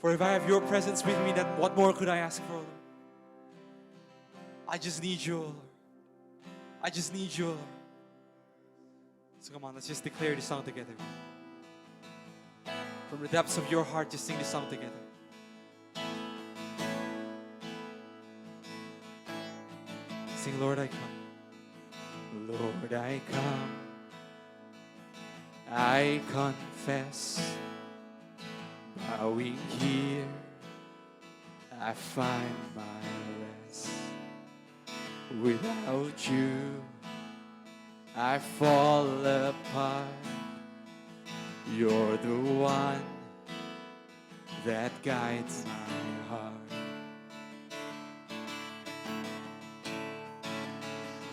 For if I have your presence with me, then what more could I ask for, Lord? I just need you, Lord. I just need you, Lord. So come on, let's just declare this song together. From the depths of your heart, just sing this song together. Sing, Lord, I come. Lord, I come. I confess, bowing here, I find my rest. Without you, I fall apart. You're the one that guides my heart.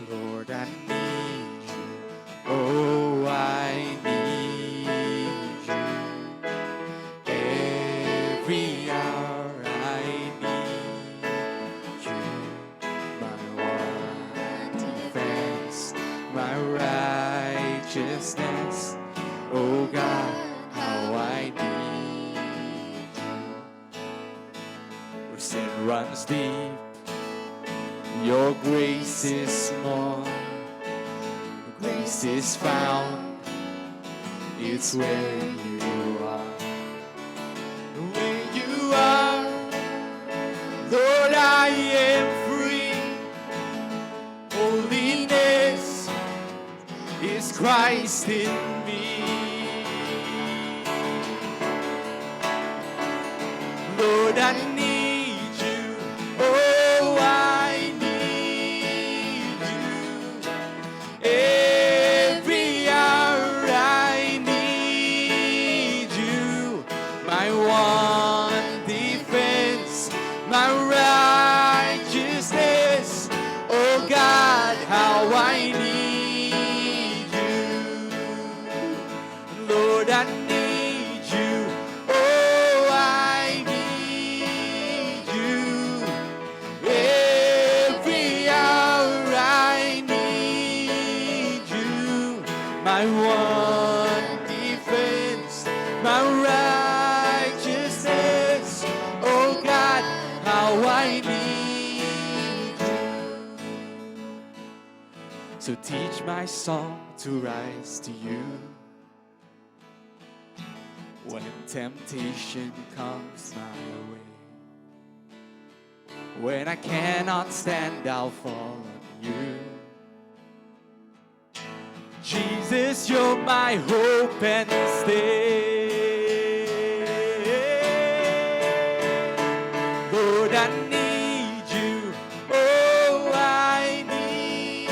Lord, I need you. Oh, I need you. Every hour I need you. My one defense, my righteousness. Oh God, how I need you. Where sin runs deep, your grace is more. Grace is found, it's where you are. Where you are, Lord, I am free. Holiness is Christ in me. Lord, I need you. Oh, I need you. Every hour I need you. My one defense, my righteousness. Oh God, how I need you. Lord, I need you. Oh, I need you. Every hour I need you. My one defense, my righteousness. Oh God, how I need you. So teach my song to rise to you. When temptation comes my way, when I cannot stand, I'll fall on you. Jesus, you're my hope and stay. Lord, I need you. Oh, I need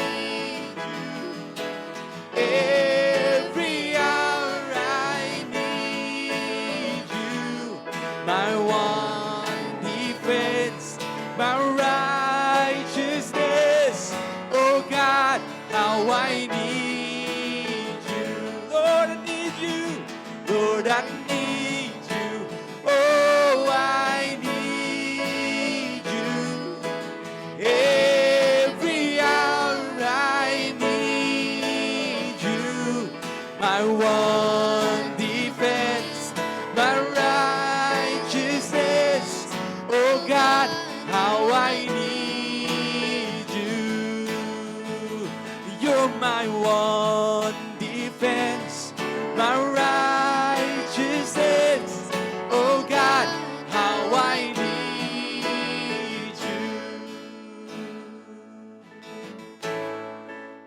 you. Every hour I need you. My one defense, my righteousness. Oh God, how I need you. Lord, I need you. Lord, I need you. Oh, I need you. Every hour I need you. My one defense, my righteousness. Oh God, how I need you. You're my one defense, my righteousness. Oh God, how I need you.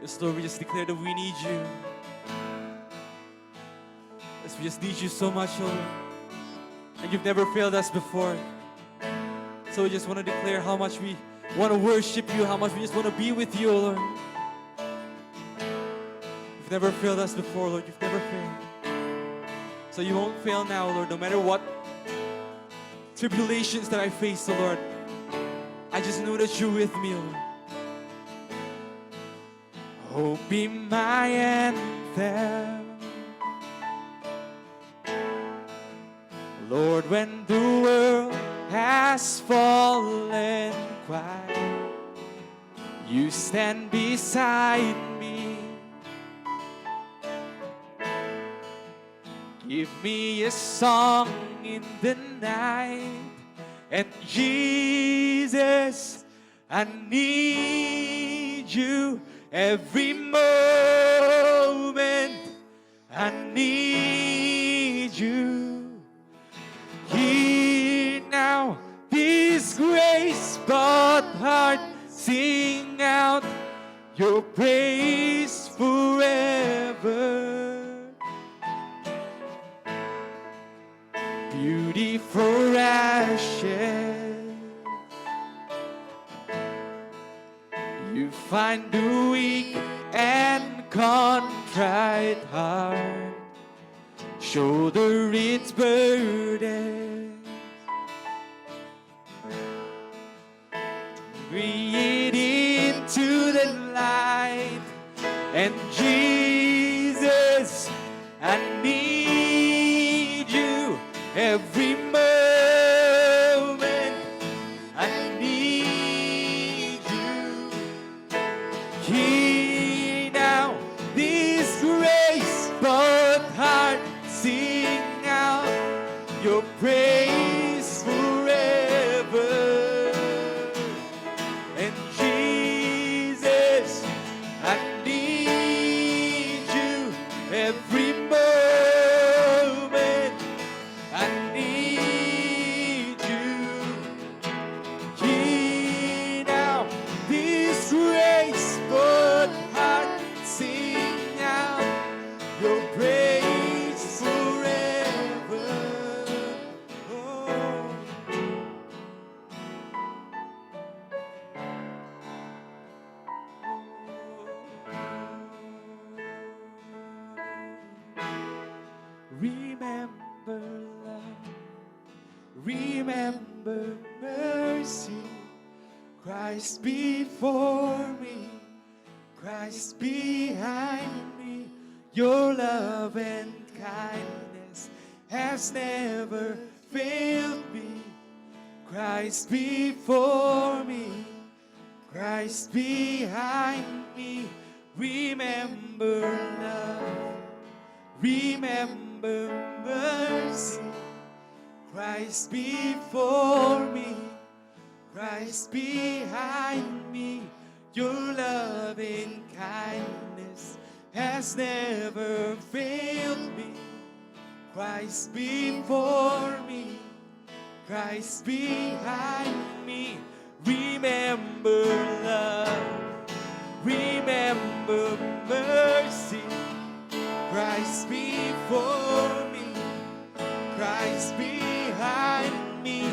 Yes, Lord, we just declare that we need you. Yes, we just need you so much, Lord. And you've never failed us before. So we just want to declare how much we want to worship you, how much we just want to be with you, Lord. You've never failed us before, Lord. You've never failed. So you won't fail now, Lord, no matter what tribulations that I face, oh Lord. I just know that you're with me, Lord. Oh, be my anthem. Lord, when the world has fallen quiet, you stand beside me. Give me a song in the night. And Jesus, I need you every moment. I need you. Hear now this grace, but heart sing out your praise forever. Beauty for ashes, you find the weak and contrite heart, shoulder its burden, bring it into the light. And Jesus, I need you every moment. I need you. Hear now this grace, but heart sing out your praise forever. And Jesus, I need you every moment. I need you. Hear now this grace, but heart sing out your praise forever. Oh. Remember love, remember mercy. Christ before me, Christ behind me. Your love and kindness has never failed me. Christ before me, Christ behind me. Remember love, remember mercy. Christ before me, Christ behind me. Your loving kindness has never failed me. Christ before me, Christ behind me. Remember love, remember mercy. Christ before me, Christ behind me.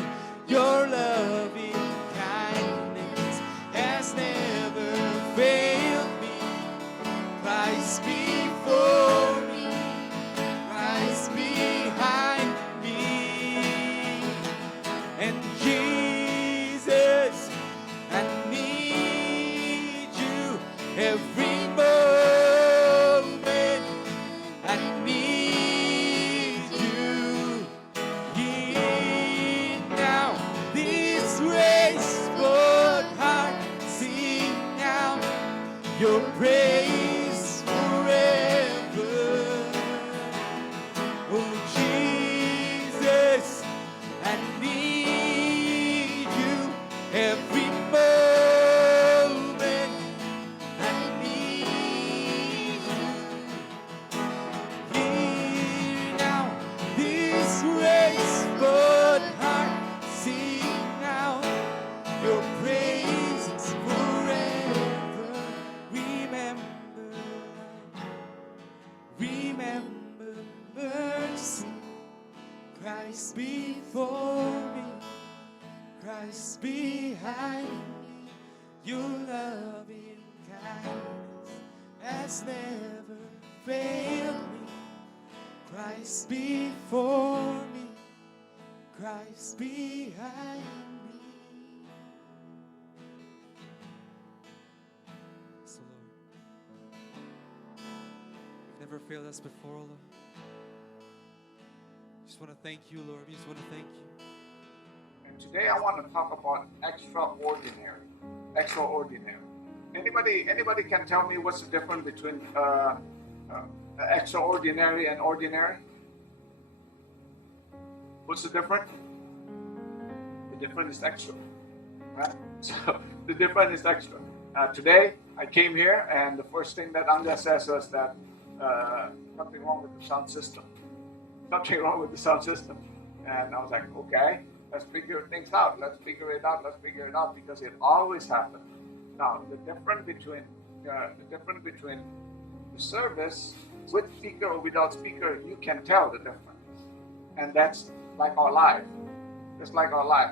Your loving kindness has never failed me. Christ before me, Christ behind me. And Jesus, I need you every moment. I need you. Hear now this grace, but heart sing out your praise forever. Oh Jesus, I need you every moment. I need you. Hear now this grace, but heart sing out your praises forever. Remember mercy. Christ before me, Christ behind me. Your loving kindness has never failed me. Christ before me, Christ behind me. So Lord, you've never failed us before, Lord. Just want to thank you, Lord. We just want to thank you. And today I want to talk about extraordinary. Extraordinary. Anybody can tell me what's the difference between extraordinary and ordinary? What's the difference? The difference is extra. Right? So the difference is extra. Today I came here and the first thing that Anja says was that something wrong with the sound system. Something wrong with the sound system. And I was like, okay, let's figure things out. Let's figure it out because it always happens. Now the difference between the service with speaker or without speaker, you can tell the difference. And that's like our life. It's like our life.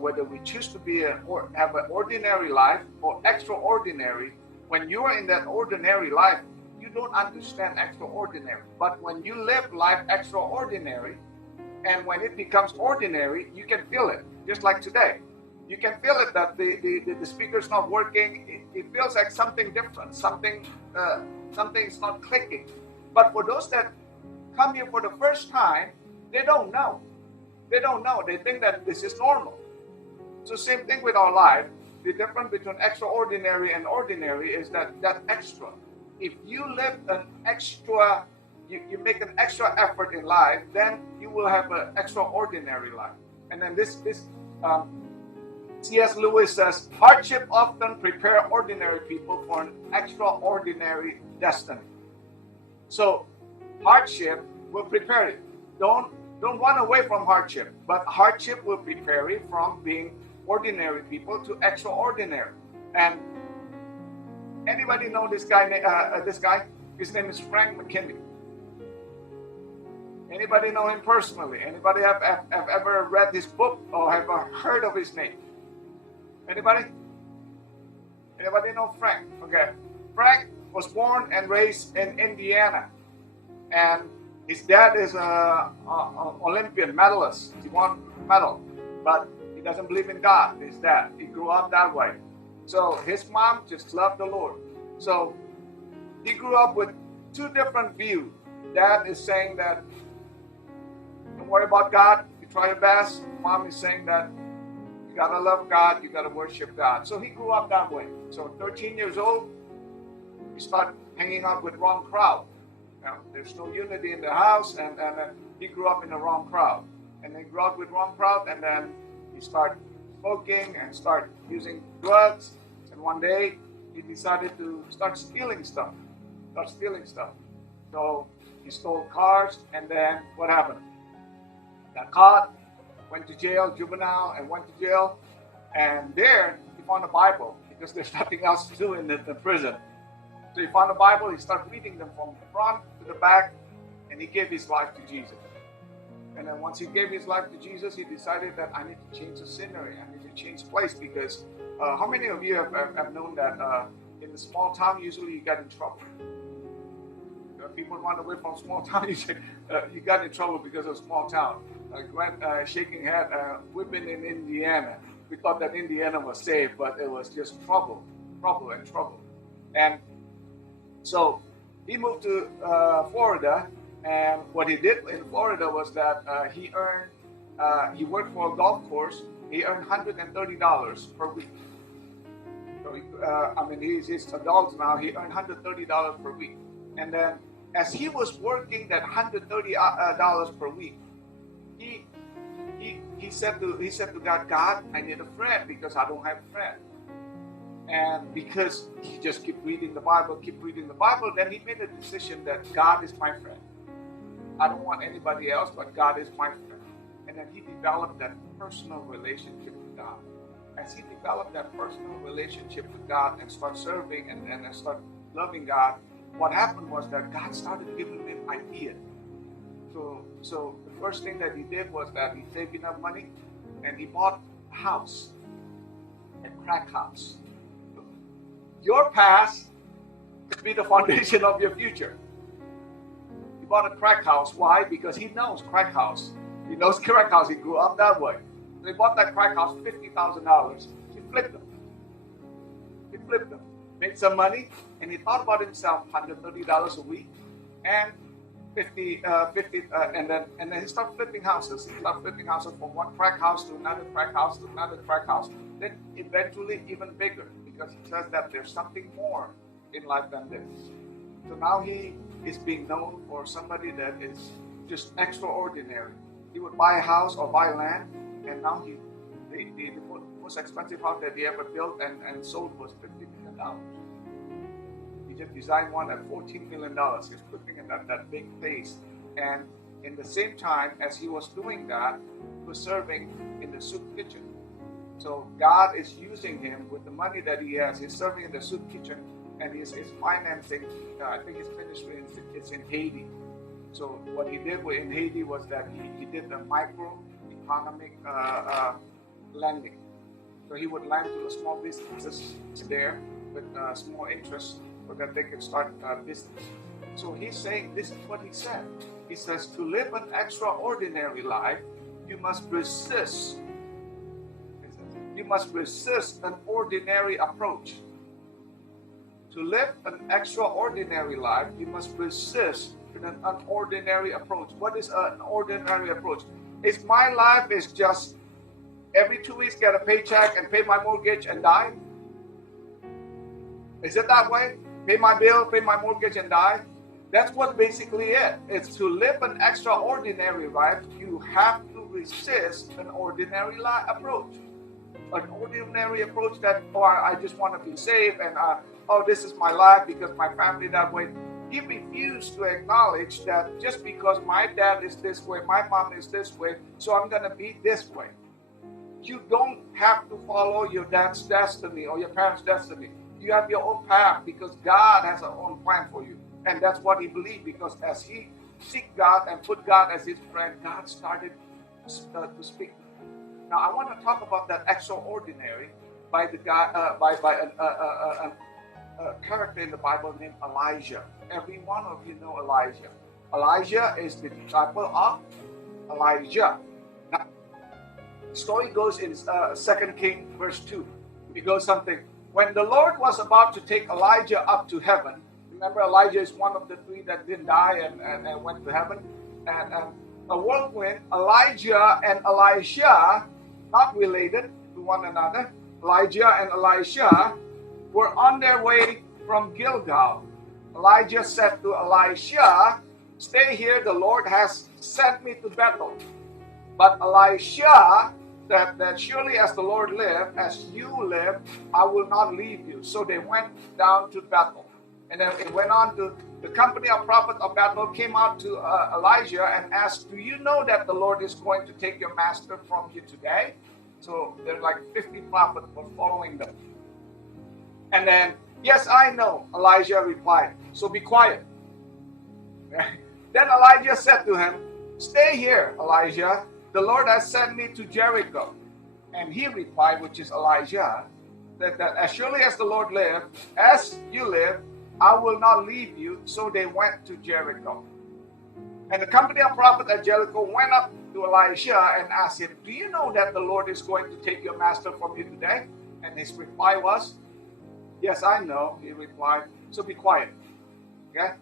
Whether we choose to be or have an ordinary life or extraordinary, when you are in that ordinary life, you don't understand extraordinary. But when you live life extraordinary, and when it becomes ordinary, you can feel it. Just like today, you can feel it that the speaker's not working. It feels like something different. Something's not clicking. But for those that come here for the first time, they don't know. They don't know. They think that this is normal. So same thing with our life. The difference between extraordinary and ordinary is that extra. If you live an extra, you make an extra effort in life, then you will have an extraordinary life. And then this C.S. Lewis says, hardship often prepare ordinary people for an extraordinary destiny. So hardship will prepare you. Don't run away from hardship, but hardship will prepare you from being ordinary people to extraordinary. And anybody know this guy? His name is Frank McKinney. Anybody know him personally? Anybody have ever read his book or have heard of his name? Anybody? Anybody know Frank? Okay. Frank was born and raised in Indiana, and his dad is an Olympian medalist. He won medal, but he doesn't believe in God. His dad. He grew up that way. So his mom just loved the Lord. So he grew up with two different views. Dad is saying that don't worry about God. You try your best. Mom is saying that you gotta love God. You gotta worship God. So he grew up that way. So 13 years old, he started hanging out with wrong crowd. There's no unity in the house, and he grew up in the wrong crowd. And then grew up with wrong crowd, and then he started smoking and started using drugs. And one day, he decided to start stealing stuff. So he stole cars, and then what happened? Got caught, went to jail, juvenile, and went to jail. And there, he found a Bible, because there's nothing else to do in the prison. So he found the Bible, he started reading them from the front to the back, and he gave his life to Jesus. And then once he gave his life to Jesus, he decided that I need to change the scenery, I need to change place, because how many of you have known that in the small town, usually you get in trouble? People run away from small town, you got in trouble because of small town. Grant shaking head, we've been in Indiana. We thought that Indiana was safe, but it was just trouble. And so he moved to Florida, and what he did in Florida was that he worked for a golf course. He earned $130 per week. So he's adult now. He earned $130 per week, and then as he was working that $130 per week, he said to God, I need a friend because I don't have a friend. And because he just kept reading the Bible, then he made a decision that God is my friend. I don't want anybody else, but God is my friend. And then he developed that personal relationship with God. As he developed that personal relationship with God and started serving and started loving God, what happened was that God started giving him ideas. So the first thing that he did was that he saved enough money and he bought a house, a crack house. Your past could be the foundation of your future. He bought a crack house. Why? Because he knows crack house. He knows crack house. He grew up that way. So he bought that crack house, $50,000. He flipped them. Made some money, and he thought about himself, $130 a week, and and then he started flipping houses. He started flipping houses from one crack house to another crack house to another crack house. Then eventually even bigger, because he says that there's something more in life than this. So now he is being known for somebody that is just extraordinary. He would buy a house or buy land, and now the most expensive house that he ever built and sold was $50 million. He just designed one at $14 million. He's putting in that big place. And in the same time as he was doing that, he was serving in the soup kitchen. So God is using him with the money that he has. He's serving in the soup kitchen, and he's financing, I think his ministry is in Haiti. So what he did in Haiti was that he did the microeconomic lending. So he would lend to the small businesses there with small interest so that they could start a business. So he's saying, this is what he said. He says, to live an extraordinary life, you must resist. You must resist an ordinary approach. To live an extraordinary life, you must resist an unordinary approach. What is an ordinary approach? Is my life is just every 2 weeks get a paycheck and pay my mortgage and die? Is it that way? Pay my bill, pay my mortgage and die? That's what basically it. It's to live an extraordinary life, you have to resist an ordinary approach. An ordinary approach that, I just want to be saved and this is my life because my family that way. He refused to acknowledge that just because my dad is this way, my mom is this way, so I'm going to be this way. You don't have to follow your dad's destiny or your parents' destiny. You have your own path because God has an own plan for you. And that's what he believed, because as he seeked God and put God as his friend, God started to speak. Now I want to talk about that extraordinary by the guy, by a character in the Bible named Elijah. Every one of you know Elijah. Elijah is the disciple of Elijah. Now, the story goes in 2 Kings verse 2. It goes something. When the Lord was about to take Elijah up to heaven, remember Elijah is one of the three that didn't die and went to heaven. And a whirlwind, Elijah and Elisha, not related to one another, Elijah and Elisha were on their way from Gilgal. Elijah said to Elisha, stay here, the Lord has sent me to Bethel. But Elisha said that surely as the Lord live, as you live, I will not leave you. So they went down to Bethel. And then it went on to the company of prophets of Bethel came out to Elijah and asked, do you know that the Lord is going to take your master from you today? So there's like 50 prophets were following them. And then, yes, I know, Elijah replied, so be quiet. Then Elijah said to him, stay here, Elijah. The Lord has sent me to Jericho. And he replied, which is Elijah, that as surely as the Lord live, as you live, I will not leave you. So they went to Jericho. And the company of prophets at Jericho went up to Elisha and asked him, do you know that the Lord is going to take your master from you today? And his reply was, yes, I know, he replied. So be quiet. Okay?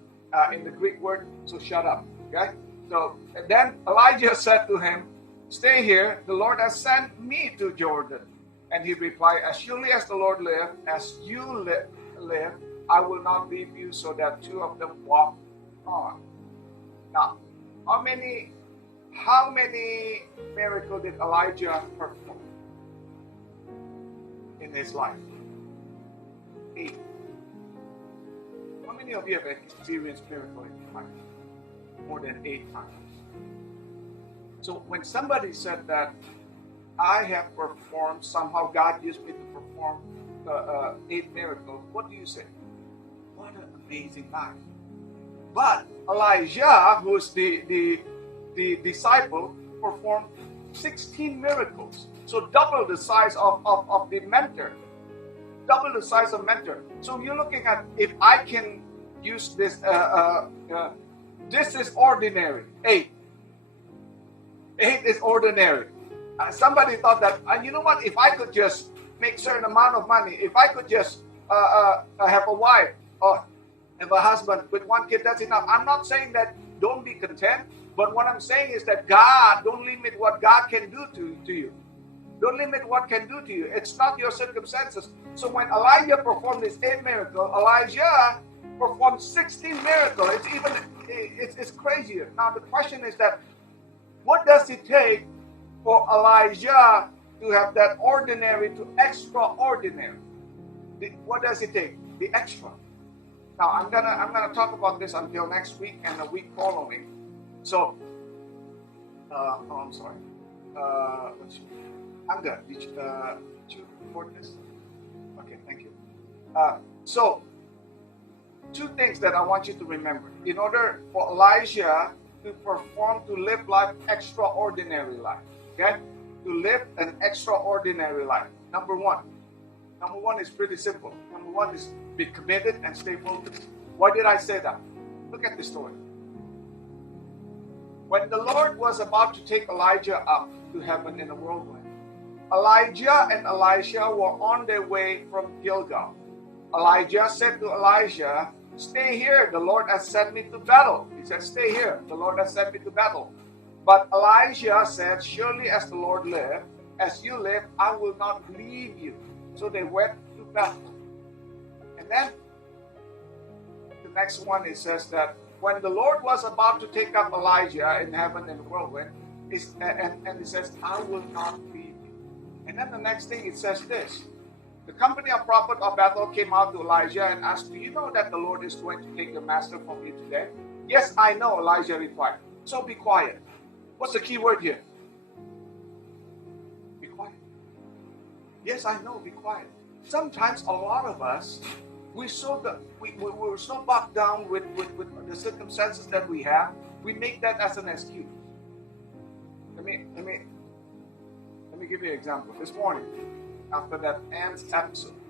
In the Greek word, so shut up. Okay? So and then Elijah said to him, stay here, the Lord has sent me to Jordan. And he replied, as surely as the Lord live, as you live, I will not leave you. So that two of them walked on. Now, how many miracles did Elijah perform in his life? 8. How many of you have experienced miracle in your life? More than 8 times. So when somebody said that I have performed, somehow God used me to perform 8 miracles, what do you say? What an amazing life. But Elijah, who's the disciple, performed 16 miracles. So double the size of the mentor. Double the size of mentor. So you're looking at, if I can use this, this is ordinary. 8. 8 is ordinary. Somebody thought that, you know what, if I could just make certain amount of money, if I could just have a wife or have a husband with 1 kid, that's enough. I'm not saying that don't be content, but what I'm saying is that God, don't limit what God can do to you. Don't limit what can do to you. It's not your circumstances. So when Elijah performed this 8 miracle, Elijah performed 16 miracles. It's crazier. Now the question is that What does it take for Elijah to have that ordinary to extraordinary? What does it take? The extra. Now I'm gonna talk about this until next week and the week following. So, I'm sorry. I'm good. Did you record this? Okay, thank you. So, two things that I want you to remember. In order for Elijah to perform, to live life, extraordinary life. Okay? To live an extraordinary life. Number one is pretty simple. Number one is be committed and stay focused. Why did I say that? Look at the story. When the Lord was about to take Elijah up to heaven in a whirlwind, Elijah and Elisha were on their way from Gilgal. Elijah said to Elijah, "Stay here, the Lord has sent me to battle." He said, "Stay here, the Lord has sent me to battle." But Elijah said, "Surely as the Lord lives, as you live, I will not leave you." So they went to battle. And then the next one, it says that when the Lord was about to take up Elijah in heaven in the whirlwind, and it says, "I will not leave you." And then the next thing it says this: the company of prophet of Bethel came out to Elijah and asked, "Do you know that the Lord is going to take the master from you today?" "Yes, I know," Elijah replied. "So be quiet." What's the key word here? Be quiet. Yes, I know, be quiet. Sometimes a lot of us, we're so bogged down with the circumstances that we have, we make that as an excuse. Let me give you an example. This morning, after that ants episode,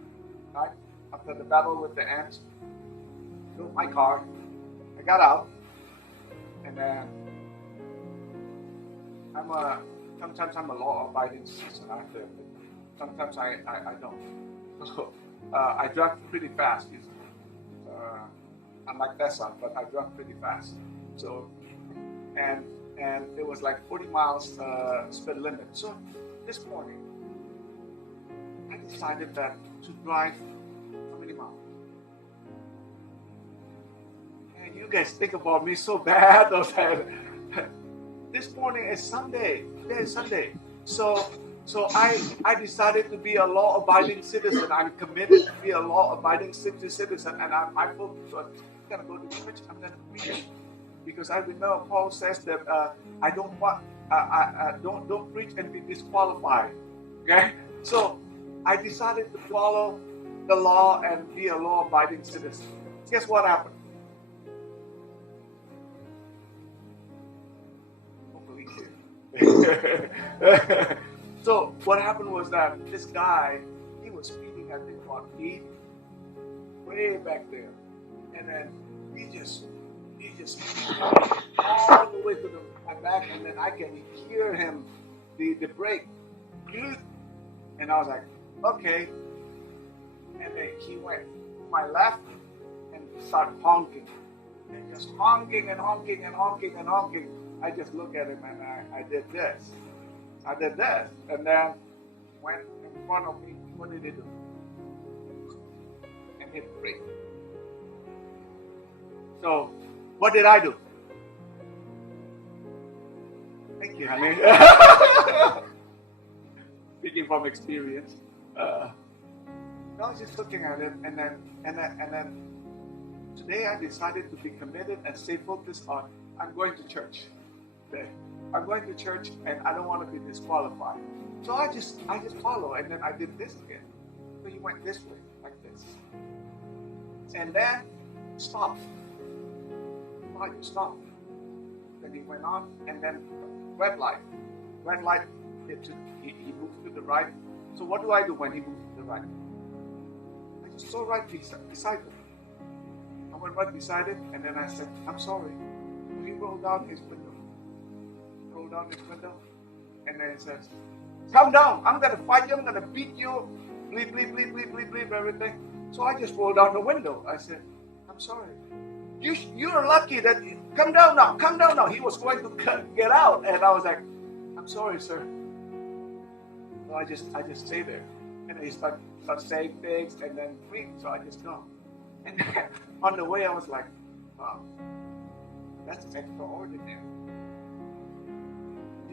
right? After the battle with the ants, I built my car, I got out, and then sometimes I'm a law-abiding citizen. Sometimes I don't. So I drive pretty fast usually. I'm like Tessa, but I drive pretty fast. So and it was like 40 miles speed limit. So this morning I decided that to drive how many miles? And you guys think about me so bad. This morning is Sunday. Today is Sunday. So I decided to be a law-abiding citizen. I'm committed to be a law-abiding citizen, and my focus was I'm gonna go to church. I'm gonna preach, because I remember Paul says that I don't preach and be disqualified. Okay, so I decided to follow the law and be a law-abiding citizen. Guess what happened? So what happened was that this guy, he was speeding, I think about 80, way back there, and then he just all the way to my back, and then I can hear him, the brake, and I was like, okay, and then he went to my left and started honking, and just honking and honking and honking and honking. I just looked at him and I did this. And then went in front of me. What did he do? And hit the brake. So, what did I do? Thank you, honey. Speaking from experience. I was just looking at it, and then today I decided to be committed and stay focused on I'm going to church. I'm going to church and I don't want to be disqualified. So I just follow, and then I did this again. So he went this way, like this. And then stopped. Why you stopped? Then he went on, and then red light. Red light, he moves to the right. So what do I do when he moves to the right? I just saw right beside him. I went right beside him, and then I said, "I'm sorry." So he rolled down his window. And then he says, "Come down, I'm gonna fight you, I'm gonna beat you, bleep, everything." So I just rolled down the window. I said, "I'm sorry. You're lucky that come down now. He was going to get out, and I was like, "I'm sorry, sir." So I just stay there, and he start saying things, and then so I just go. And then on the way I was like, wow, that's extraordinary.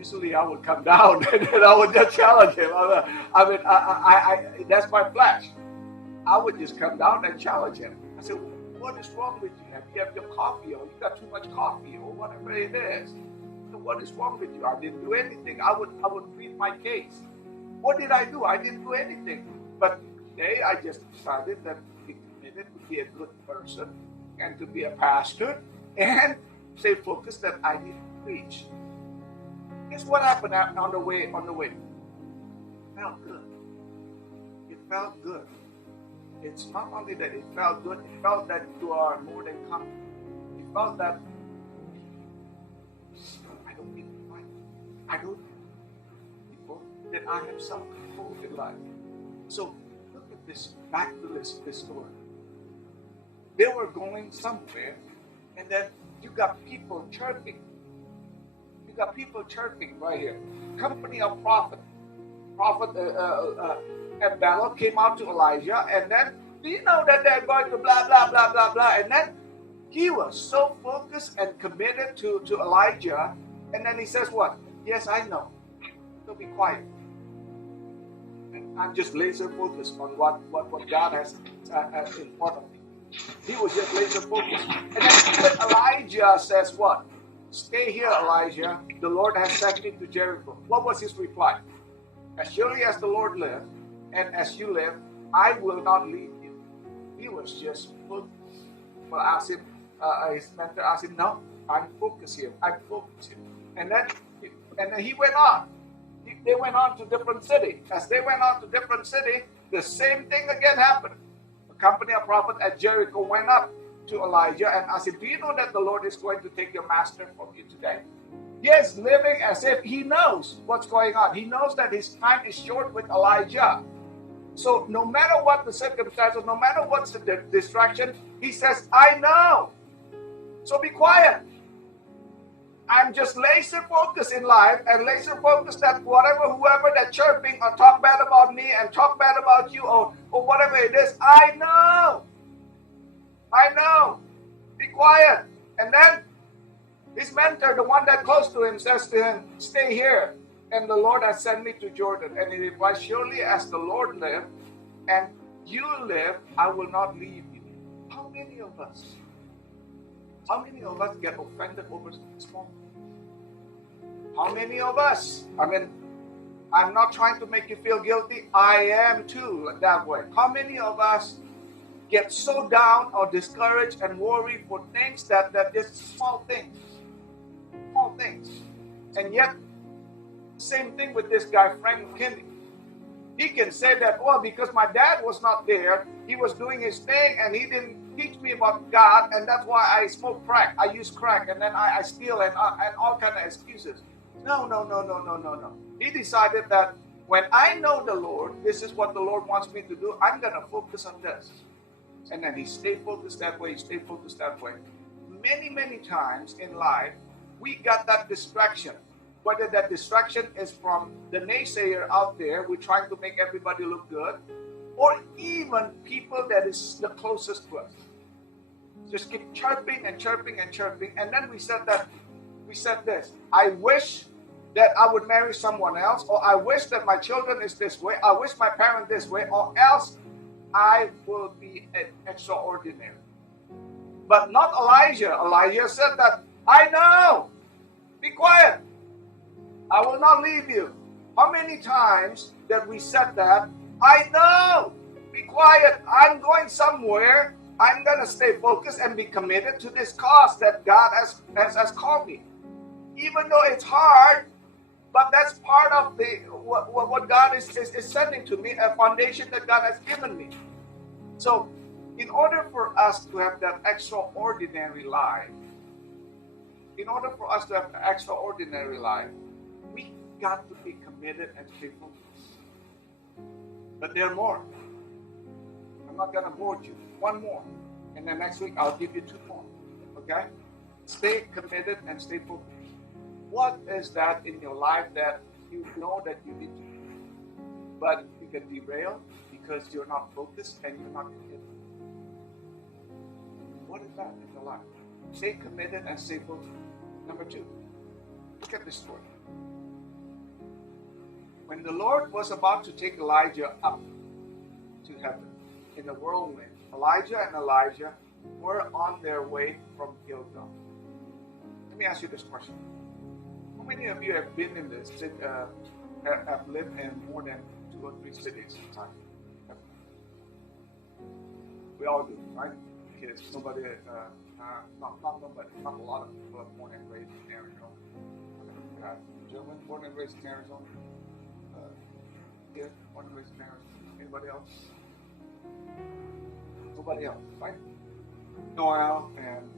usually I would come down and then I would just challenge him. That's my flesh. I would just come down and challenge him. I said, what is wrong with you? Have you had your coffee, or you got too much coffee, or whatever it is? So what is wrong with you? I didn't do anything. I would plead my case. What did I do? I didn't do anything. But today I just decided that to be committed, to be a good person, and to be a pastor, and stay focused that I need to preach. Guess what happened on the way? It felt good. It felt good. It's not only that it felt good, it felt that you are more than comfortable. It felt that I don't need to fight. I don't need people, that I have self-control in life. So look at this, back to this story. They were going somewhere, and then you got people chirping. You got people chirping right here. Company of prophet. Prophet and Balaam came out to Elijah, and then, do you know that they're going to blah, blah, blah, blah, blah? And then he was so focused and committed to Elijah, and then he says what? Yes, I know. So be quiet. And I'm just laser focused on what God has in front of me. He was just laser focused. And then Elijah says what? Stay here, Elijah. The Lord has sent me to Jericho. What was his reply? As surely as the Lord lives, and as you live, I will not leave you. He was just focused. Well, his mentor asked him, no, I'm focused here. I'm focused here. And then he went on. They went on to different city. As they went on to different city, the same thing again happened. The company of prophets at Jericho went up to Elijah and asked him, do you know that the Lord is going to take your master from you today? He is living as if he knows what's going on. He knows that his time is short with Elijah. So no matter what the circumstances, no matter what's the distraction, he says, I know. So be quiet. I'm just laser focused in life, and laser focused that whoever that's chirping or talk bad about me and talk bad about you or whatever it is, I know. Be quiet. And then his mentor, the one that close to him, says to him, stay here. And the Lord has sent me to Jordan. And he replies, surely as the Lord lives and you live, I will not leave you. How many of us get offended over small things? How many of us? I'm not trying to make you feel guilty. I am too that way. How many of us get so down or discouraged and worried for things that just small things? Small things. And yet, same thing with this guy, Frank McKinney. He can say that, because my dad was not there, he was doing his thing and he didn't teach me about God, and that's why I smoke crack. I use crack, and then I steal and all kind of excuses. No. He decided that when I know the Lord, this is what the Lord wants me to do, I'm going to focus on this. And then he stayed focused that way, Many, many times in life, we got that distraction. Whether that distraction is from the naysayer out there, we're trying to make everybody look good, or even people that is the closest to us. Just keep chirping. And then we said this, I wish that I would marry someone else, or I wish that my children is this way, I wish my parent this way, or else I will be extraordinary. But not Elijah. Elijah said that, I know. Be quiet. I will not leave you. How many times that we said that? I know. Be quiet. I'm going somewhere. I'm going to stay focused and be committed to this cause that God has called me. Even though it's hard, but that's part of what God is sending to me, a foundation that God has given me. So, in order for us to have that extraordinary life, we got to be committed and stay focused. But there are more. I'm not going to bore you. One more. And then next week, I'll give you two more. Okay? Stay committed and stay focused. What is that in your life that you know that you need to do, but you get derailed because you're not focused and you're not committed? What is that in your life? Stay committed and stay focused. Number two, look at this story. When the Lord was about to take Elijah up to heaven in a whirlwind, Elijah and Elijah were on their way from Gilgal. Let me ask you this question. How many of you have been in this, have lived in more than 2 or 3 cities at a time? We all do, right? Kids, nobody, not nobody, not a lot of people are born and raised in Arizona. German, born and raised in Arizona. Yeah, born and raised in Arizona. Anybody else? Nobody else, right? Noel and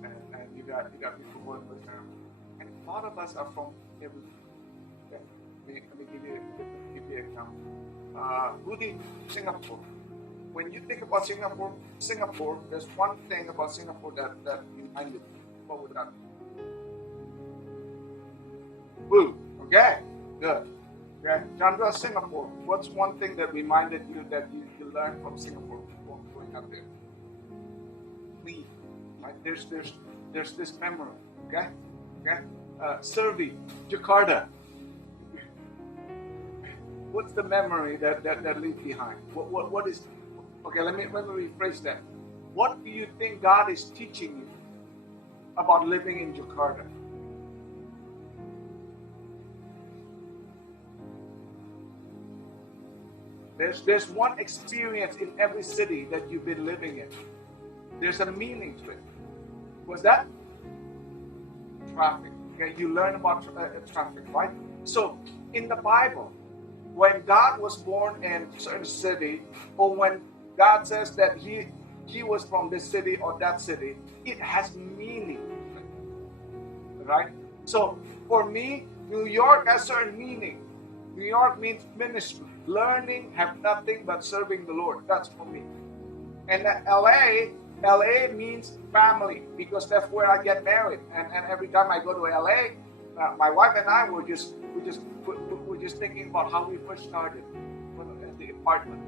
you got people born and raised in Arizona. And a lot of us are from everywhere. Okay? Let me give you an example. Rudy, Singapore. When you think about Singapore, there's one thing about Singapore that reminded you. What would that be? Food. Okay, good. Okay, Chandra, Singapore. What's one thing that reminded you that you learned from Singapore going up there? Clean. Right? There's this memory. Okay. Servi, Jakarta. What's the memory that leaves behind? What is? Okay, let me rephrase that. What do you think God is teaching you about living in Jakarta? There's one experience in every city that you've been living in. There's a meaning to it. What's that? Traffic. Okay, you learn about traffic, right? So in the Bible, when God was born in a certain city, or when God says that he was from this city or that city, it has meaning, right? So for me, New York has certain meaning. New York means ministry, learning, have nothing but serving the Lord. That's for me. And LA means family, because that's where I get married. And every time I go to LA, my wife and I we're just thinking about how we first started at the apartment.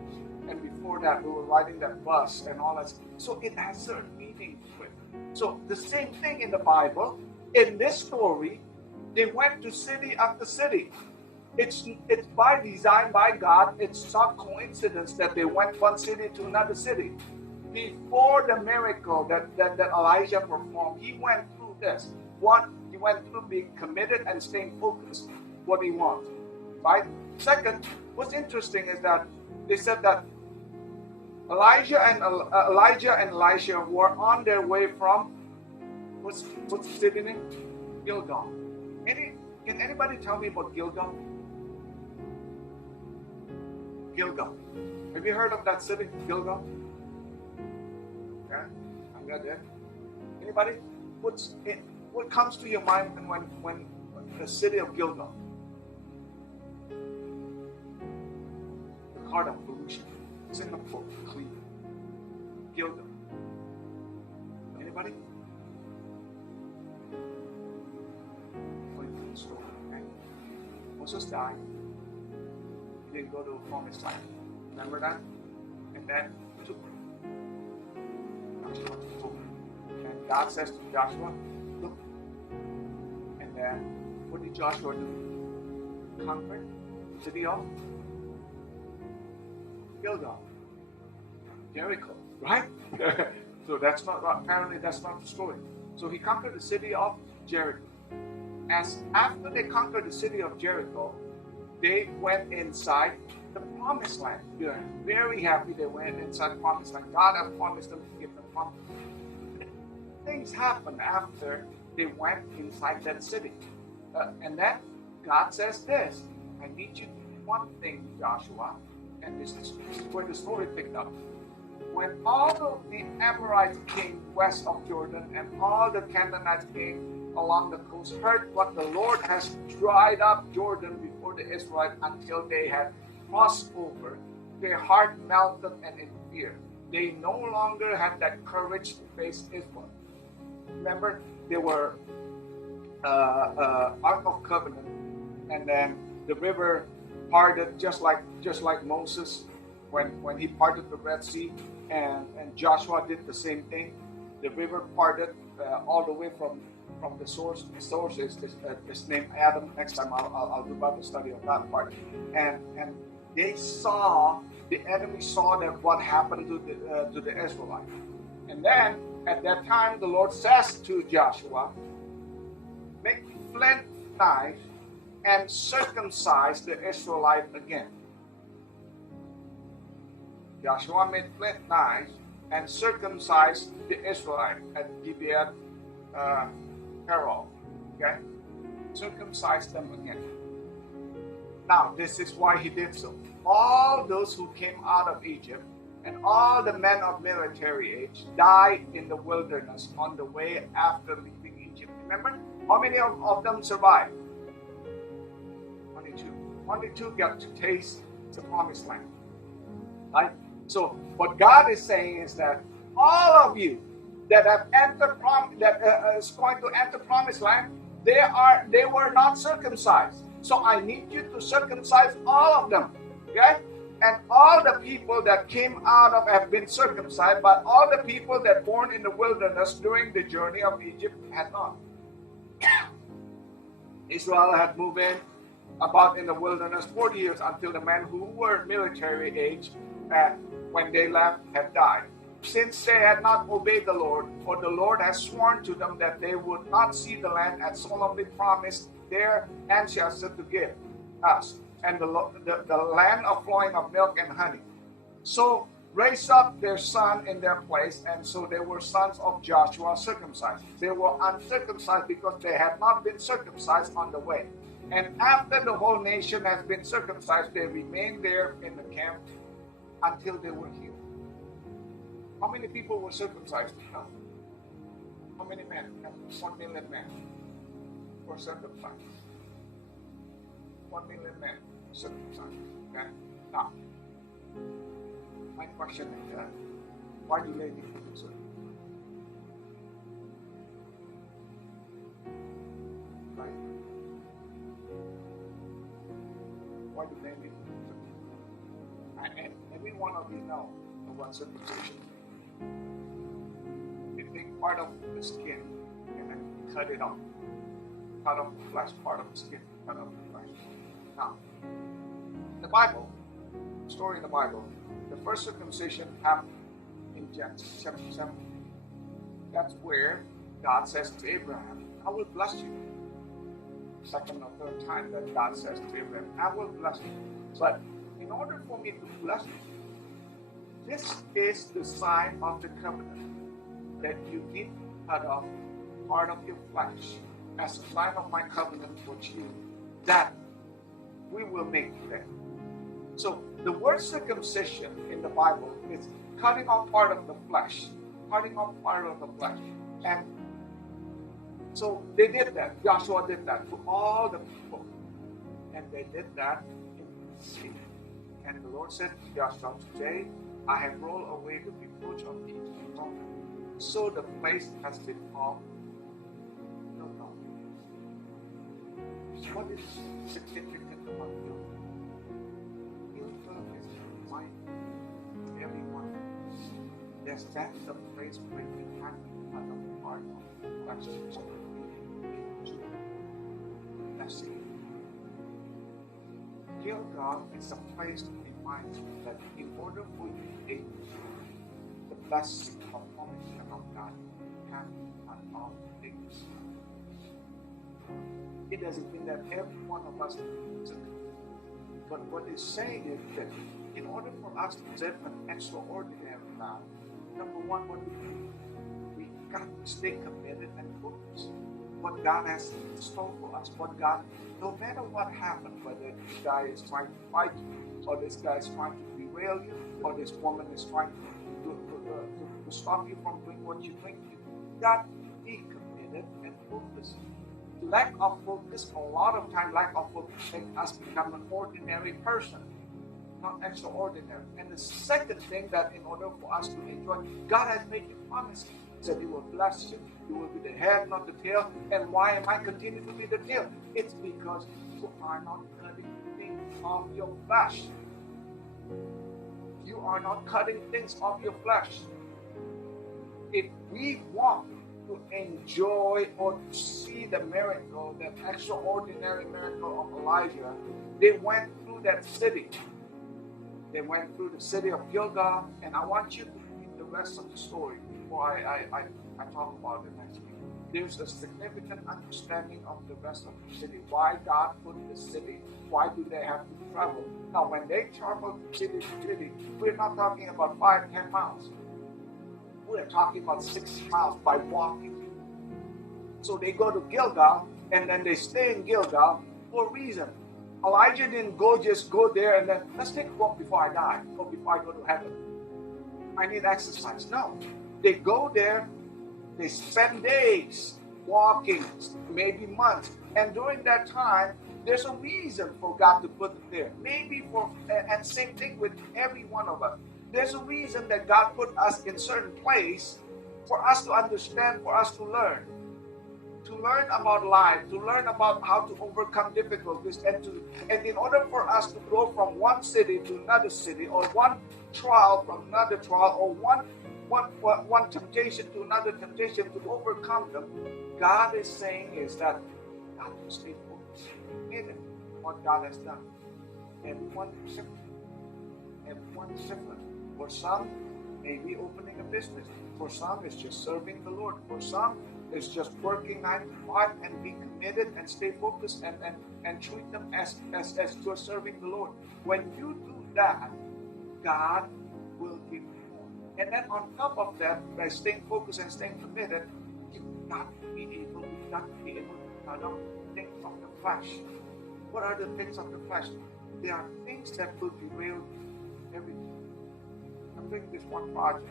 And before that, we were riding that bus and all that. So it has certain meaning to it. So the same thing in the Bible. In this story, they went to city after city. It's by design, by God. It's not coincidence that they went one city to another city. Before the miracle that Elijah performed, he went through this. He went through being committed and staying focused what he wants. Right? Second, what's interesting is that they said that Elijah and Elisha were on their way from what's the city name? Gilgal. Can anybody tell me about Gilgal? Gilgal. Have you heard of that city, Gilgal? Okay, I'm not there. Anybody? What comes to your mind when the city of Gilgal? The heart of pollution. Singapore, clean. Gilgal. Anybody? Story. Okay? Moses died. He didn't go to the promised land. Remember that? And then took Joshua took. And God says to Joshua, look. And then what did Joshua do? Conquered the city of Gilgal. Jericho, right? So apparently that's not the story. So he conquered the city of Jericho. After they conquered the city of Jericho, they went inside the promised land. They're very happy they went inside the promised land. God has promised them to give them promise. Things happened after they went inside that city. And then God says this, I need you to do one thing, Joshua. And this is where the story picked up. When all of the Amorites came west of Jordan and all the Canaanites came along the coast, heard what the Lord has dried up Jordan before the Israelites until they had crossed over, their heart melted and in fear. They no longer had that courage to face Israel. Remember, they were Ark of Covenant, and then the river parted just like Moses when he parted the Red Sea, and Joshua did the same thing. The river parted all the way from from the source. The source is named Adam. Next time I'll do Bible study of that part. And they saw, the enemy saw that what happened to the Israelites. And then at that time the Lord says to Joshua, make flint knives and circumcise the Israelite again. Joshua made flint knives and circumcised the Israelite at Gibeon Harel. Okay? Circumcised them again. Now, this is why he did so. All those who came out of Egypt and all the men of military age died in the wilderness on the way after leaving Egypt. Remember? How many of them survived? Only two. Only two got to taste the promised land. Right? So what God is saying is that all of you that have entered is going to enter promised land, they were not circumcised. So I need you to circumcise all of them. Okay? And all the people that came out of have been circumcised, but all the people that born in the wilderness during the journey of Egypt had not. Israel had moved in about in the wilderness 40 years until the men who were military age when they left had died. Since they had not obeyed the Lord, for the Lord has sworn to them that they would not see the land as solemnly promised their ancestors to give us, and the land of flowing of milk and honey. So raise up their son in their place, and so they were sons of Joshua circumcised. They were uncircumcised because they had not been circumcised on the way. And after the whole nation has been circumcised, they remained there in the camp until they were healed. How many people were circumcised? How many men? 1 million men were circumcised. 1 million men circumcised. Okay? Now, my question is, why do they need to be circumcised? Right? Why do they need to be circumcised? And every one of you know what circumcision is. They take part of the skin and then cut it off. Cut off the flesh, part of the skin, cut off the flesh. Now, in the Bible, story in the Bible, the first circumcision happened in Genesis chapter 7. That's where God says to Abraham, I will bless you. Second or third time that God says to Abraham, I will bless you. But in order for me to bless you, this is the sign of the covenant, that you need to cut off part of your flesh as a sign of my covenant with you, that we will make today. So the word circumcision in the Bible is cutting off part of the flesh. Cutting off part of the flesh. And so they did that. Joshua did that to all the people. And they did that in the sea. And the Lord said to Joshua, today I have rolled away the reproach of Egypt. So the place has been called no God. What is significant about Gilgal? Gilgal is the mind of everyone. That's the place where you have to cut off part of the flesh. That's it. Gilgal is a place to remind you that in order for you to get the blessing of promise of God, you have to cut off things. It doesn't mean that every one of us is a, but what it's saying is that in order for us to live an extraordinary life, number one, what we got to stay committed and focused. What God has in store for us, what God, no matter what happens, whether this guy is trying to fight you, or this guy is trying to derail you, or this woman is trying to stop you from doing what you think, you got to be committed and focused. Lack of focus, a lot of time, lack of focus makes us become an ordinary person, not extraordinary. And the second thing, that in order for us to enjoy, God has made you promises. He said He will bless you. You will be the head, not the tail. And why am I continuing to be the tail? It's because you are not cutting things off your flesh. You are not cutting things off your flesh. If we walk to enjoy or to see the miracle, that extraordinary miracle of Elijah, they went through that city. They went through the city of Gilgal, and I want you to read the rest of the story before I talk about it next week. There's a significant understanding of the rest of the city. Why God put the city? Why do they have to travel? Now, when they travel city to city, we're not talking about 5-10 miles. We're talking about 60 miles by walking. So they go to Gilgal, and then they stay in Gilgal for a reason. Elijah didn't just go there and then, let's take a walk before I die, or before I go to heaven. I need exercise. No. They go there, they spend days walking, maybe months. And during that time, there's a reason for God to put it there. Maybe and same thing with every one of us. There's a reason that God put us in certain place for us to understand, for us to learn. To learn about life, to learn about how to overcome difficulties, and in order for us to go from one city to another city, or one trial from another trial, or one temptation to another temptation, to overcome them, God is saying is that God will stay focused in what God has done. Everyone is different. Everyone is different. For some, maybe opening a business. For some, it's just serving the Lord. For some, it's just working 9 to 5 and be committed and stay focused and treat them as you're serving the Lord. When you do that, God will give you more. And then on top of that, by staying focused and staying committed, you've got to be able to cut off things of the flesh. What are the things of the flesh? There are things that will derail everything. I'm doing this one project,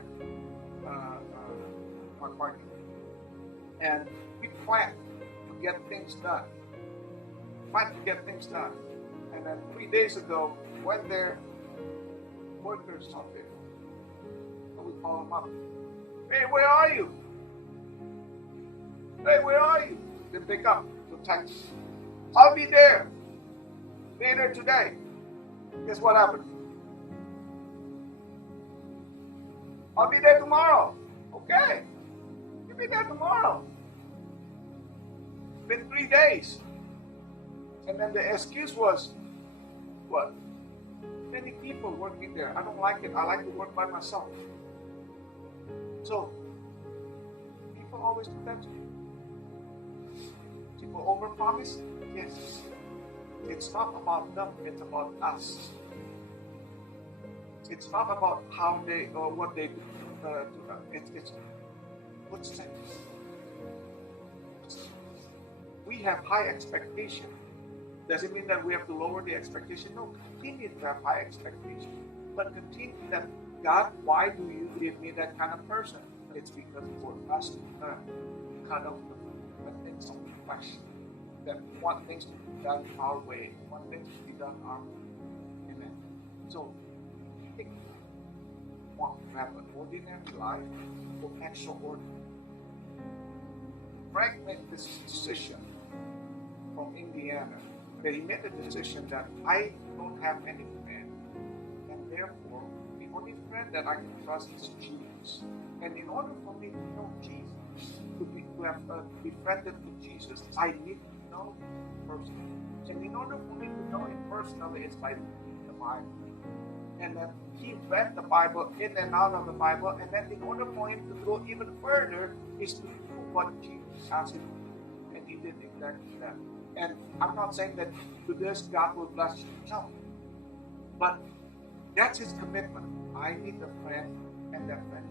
my partner. And we plan to get things done. And then 3 days ago, went there, workers out there. So we call them up. Hey, where are you? Hey, where are you? They pick up the text. I'll be there later today. Guess what happened? I'll be there tomorrow. Okay. You'll be there tomorrow. It's been 3 days. And then the excuse was, what? Many people working there. I don't like it. I like to work by myself. So, people always do that to you. People overpromise. Yes. It's not about them. It's about us. It's not about how they or what they do. It's what's sense. We have high expectation. Does it mean that we have to lower the expectation? No, continue to have high expectation. But continue that, God, why do you give me that kind of person? It's because for us to learn, cut off the things of the flesh. That want things to be done our way, want things to be done our way. Amen. So, think, want to have an ordinary life or extraordinary. Frank made this decision from Indiana. That he made the decision that I don't have any friend, and therefore the only friend that I can trust is Jesus. And in order for me to know Jesus, to have befriended with Jesus, I need to know him personally. And in order for me to know him personally, it's by reading the Bible. And then he read the Bible in and out of the Bible, and then in order for him to go even further, is to do what Jesus asked him to do. And he did exactly that. And I'm not saying that to this God will bless you. No. But that's his commitment. I need a friend, and that friend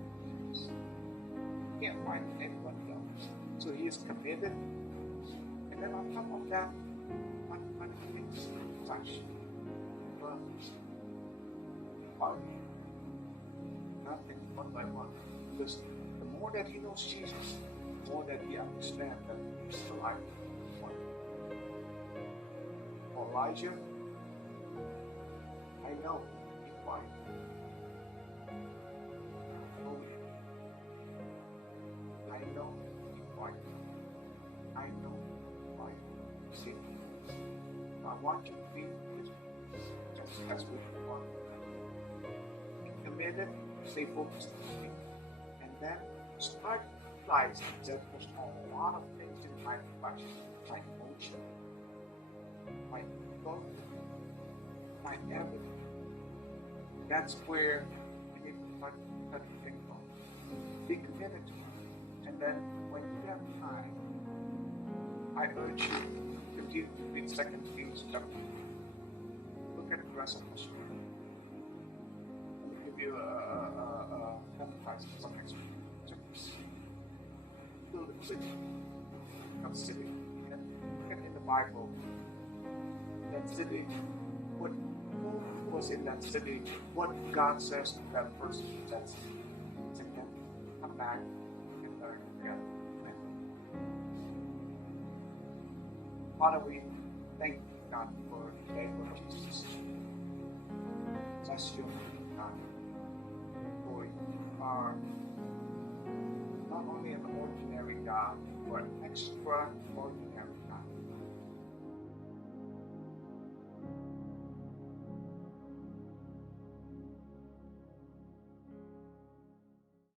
is Jesus. You can't find anyone else. So he is committed. And then on top of that, my things flash. Nothing one by one. Because the more that he knows Jesus, the more that he understands that he's alive. Elijah, I know he's quiet. I know he's quiet. I know he's quiet. See, I want you to be just as we want. Be committed, stay focused on him, and then start realized that there's a lot of things in my flesh, my emotion, my ego, my everything. That's where we need to cut things off. Be committed to it. And then when you have time, I urge you to continue to read 2 Kings chapter 2. Look at the rest of the story. Let me give you a advice for some next week. Build a city. A city. And look at in the Bible, that city, what who was in that city, what God says to that person that's to him, come back and learn together. Father, we thank you, God, for today, Lord Jesus. Bless you, God, for you are not only an ordinary God, but extraordinary